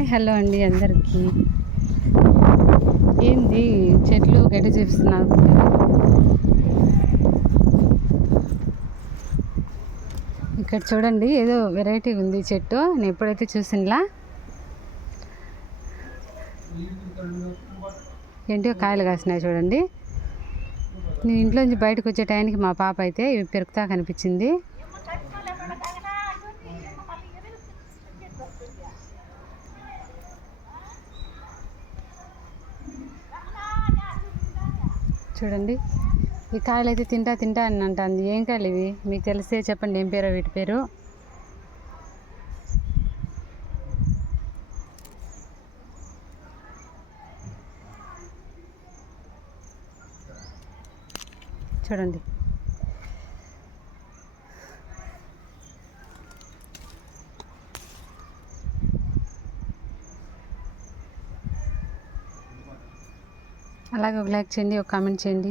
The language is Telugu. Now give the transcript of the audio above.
హాయ్ హలో అండి అందరికీ. ఏంది చెట్లు గడ్డి చూపిస్తున్నారు. ఇక్కడ చూడండి ఏదో వెరైటీ ఉంది చెట్టు, నేను ఎప్పుడైతే చూసినలా. ఏంటో కాయలు కాసినాయి చూడండి. నేను ఇంట్లో నుంచి బయటకు వచ్చే టైంకి మా పాప అయితే ఇవి పెరుకుతా కనిపించింది. చూడండి ఈ కాయలు అయితే తింటా తింటా అని అంటుంది. ఏం కాయలు ఇవి? మీకు తెలిస్తే చెప్పండి, ఏం పేరో వీటి పేరు. చూడండి అలాగే ఒక లైక్ చేయండి, ఒక కామెంట్ చేయండి.